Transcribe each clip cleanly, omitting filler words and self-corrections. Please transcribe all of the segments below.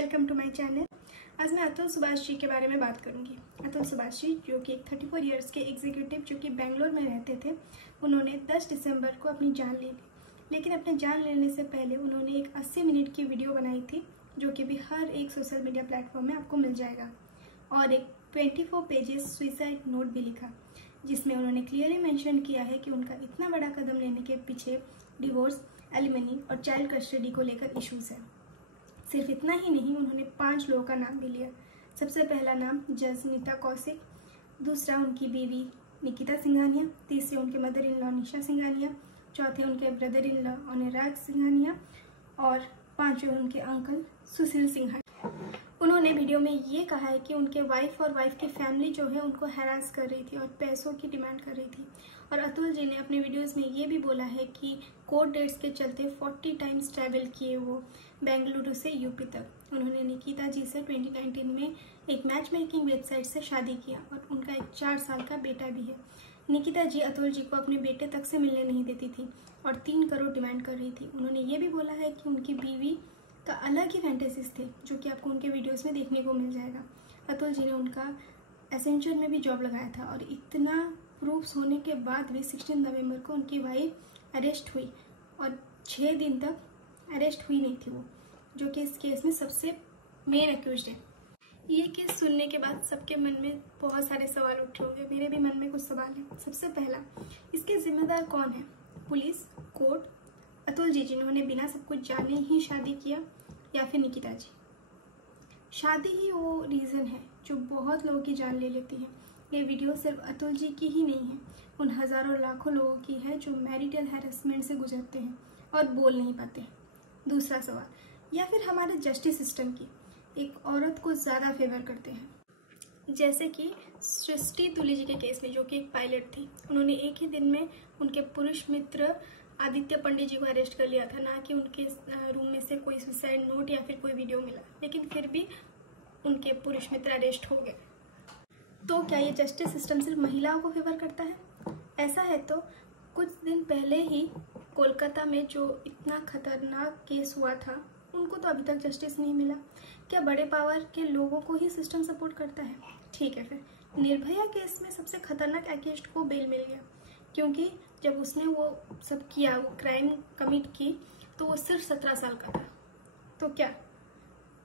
Welcome to my channel. आज मैं अतुल सुभाष जी के बारे में बात करूंगी। अतुल सुभाष जी जो कि एक 34 इयर्स के एग्जीक्यूटिव जो कि बेंगलोर में रहते थे, उन्होंने 10 दिसंबर को अपनी जान ले ली। लेकिन अपने जान लेने से पहले उन्होंने एक 80 मिनट की वीडियो बनाई थी, जो कि भी हर एक सोशल मीडिया प्लेटफॉर्म में आपको मिल जाएगा, और एक 24 पेजेस सुसाइड नोट भी लिखा, जिसमें उन्होंने क्लियरली मेंशन किया है कि उनका इतना बड़ा कदम लेने के पीछे डिवोर्स, एलिमनी और चाइल्ड कस्टडी को लेकर इश्यूज है। सिर्फ इतना ही नहीं, उन्होंने 5 लोगों का नाम भी लिया। सबसे पहला नाम जज नीता कौशिक, दूसरा उनकी बीवी निकिता सिंघानिया, तीसरे उनके मदर इन लॉ निशा सिंघानिया, चौथे उनके ब्रदर इन लॉ अनुराग सिंघानिया और पांचवें उनके अंकल सुशील सिंघानिया। उन्होंने वीडियो में ये कहा है कि उनके वाइफ और वाइफ की फैमिली जो है उनको हैरास कर रही थी और पैसों की डिमांड कर रही थी। और अतुल जी ने अपने वीडियोस में ये भी बोला है कि कोर्ट डेट्स के चलते 40 टाइम्स ट्रैवल किए वो बेंगलुरु से यूपी तक। उन्होंने निकिता जी से 2019 में एक मैच मेकिंग वेबसाइट से शादी किया और उनका एक 4 साल का बेटा भी है। निकिता जी अतुल जी को अपने बेटे तक से मिलने नहीं देती थी और 3 करोड़ डिमांड कर रही थी। उन्होंने ये भी बोला है कि उनकी बीवी का अलग ही फैंटेसीज थे, जो कि आपको उनके वीडियोस में देखने को मिल जाएगा। अतुल जी ने उनका एसेंचर में भी जॉब लगाया था और इतना प्रूफ्स होने के बाद भी 16 नवंबर को उनकी वाइफ अरेस्ट हुई और 6 दिन तक अरेस्ट हुई नहीं थी वो, जो कि इस केस में सबसे मेन अक्यूज्ड है। ये केस सुनने के बाद सबके मन में बहुत सारे सवाल उठ रहे होंगे, मेरे भी मन में कुछ सवाल हैं। सबसे पहला, इसके जिम्मेदार कौन है? पुलिस, कोर्ट, अतुल जी जिन्होंने बिना सब कुछ जाने ही शादी किया, या फिर निकिता जी? शादी ही वो रीज़न है जो बहुत लोगों की जान ले लेती है। ये वीडियो सिर्फ अतुल जी की ही नहीं है, उन हज़ारों लाखों लोगों की है जो मैरिटल हैरेसमेंट से गुजरते हैं और बोल नहीं पाते। दूसरा सवाल, या फिर हमारे जस्टिस सिस्टम की एक औरत को ज़्यादा फेवर करते हैं। जैसे कि सृष्टि तुली जी के केस में, जो कि एक पायलट थी, उन्होंने एक ही दिन में उनके पुरुष मित्र आदित्य पंडित जी को अरेस्ट कर लिया था, ना कि उनके रूम में से कोई सुसाइड नोट या फिर कोई वीडियो मिला, लेकिन फिर भी उनके पुरुष मित्र अरेस्ट हो गए। तो क्या ये जस्टिस सिस्टम सिर्फ महिलाओं को फेवर करता है? ऐसा है तो कुछ दिन पहले ही कोलकाता में जो इतना खतरनाक केस हुआ था, उनको तो अभी तक जस्टिस नहीं मिला। क्या बड़े पावर के लोगों को ही सिस्टम सपोर्ट करता है? ठीक है, फिर निर्भया केस में सबसे खतरनाक एक्यूज्ड को बेल मिल गया, क्योंकि जब उसने वो सब किया, वो क्राइम कमिट की, तो वो सिर्फ 17 साल का था। तो क्या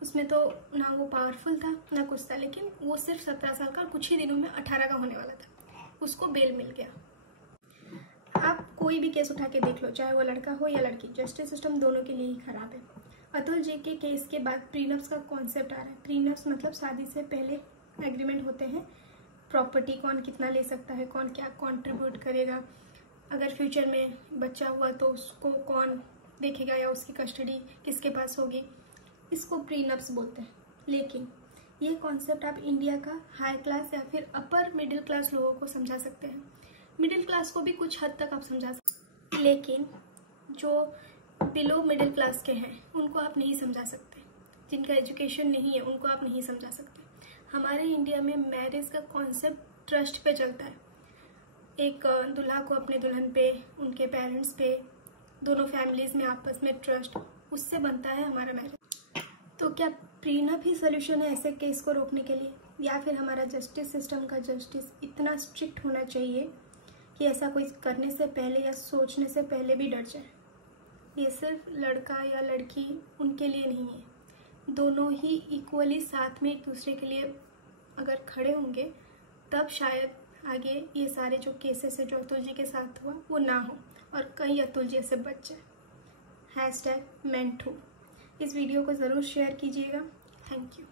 उसमें तो ना वो पावरफुल था ना कुछ था, लेकिन वो सिर्फ 17 साल का और कुछ ही दिनों में 18 का होने वाला था, उसको बेल मिल गया। आप कोई भी केस उठा के देख लो, चाहे वो लड़का हो या लड़की, जस्टिस सिस्टम दोनों के लिए ही खराब है। अतुल जी के केस के बाद प्रीनप्स का कॉन्सेप्ट आ रहा है। प्रीनप्स मतलब शादी से पहले एग्रीमेंट होते हैं, प्रॉपर्टी कौन कितना ले सकता है, कौन क्या कॉन्ट्रीब्यूट करेगा, अगर फ्यूचर में बच्चा हुआ तो उसको कौन देखेगा या उसकी कस्टडी किसके पास होगी, इसको प्रीनप्स बोलते हैं। लेकिन ये कॉन्सेप्ट आप इंडिया का हाई क्लास या फिर अपर मिडिल क्लास लोगों को समझा सकते हैं। मिडिल क्लास को भी कुछ हद तक आप समझा सकते हैं, लेकिन जो बिलो मिडिल क्लास के हैं उनको आप नहीं समझा सकते। जिनका एजुकेशन नहीं है उनको आप नहीं समझा सकते। हमारे इंडिया में मैरिज का कॉन्सेप्ट ट्रस्ट पे चलता है। एक दूल्हा को अपने दुल्हन पे, उनके पेरेंट्स पे, दोनों फैमिलीज में आपस में ट्रस्ट, उससे बनता है हमारा मैरिज। तो क्या प्रीनप ही सोल्यूशन है ऐसे केस को रोकने के लिए, या फिर हमारा जस्टिस सिस्टम का जस्टिस इतना स्ट्रिक्ट होना चाहिए कि ऐसा कोई करने से पहले या सोचने से पहले भी डर जाए? ये सिर्फ लड़का या लड़की उनके लिए नहीं है, दोनों ही इक्वली साथ में एक दूसरे के लिए अगर खड़े होंगे, तब शायद आगे ये सारे जो केसेस है जो अतुल जी के साथ हुआ वो ना हो और कई अतुल जी से बच जाए। #meant to। इस वीडियो को ज़रूर शेयर कीजिएगा। Thank you.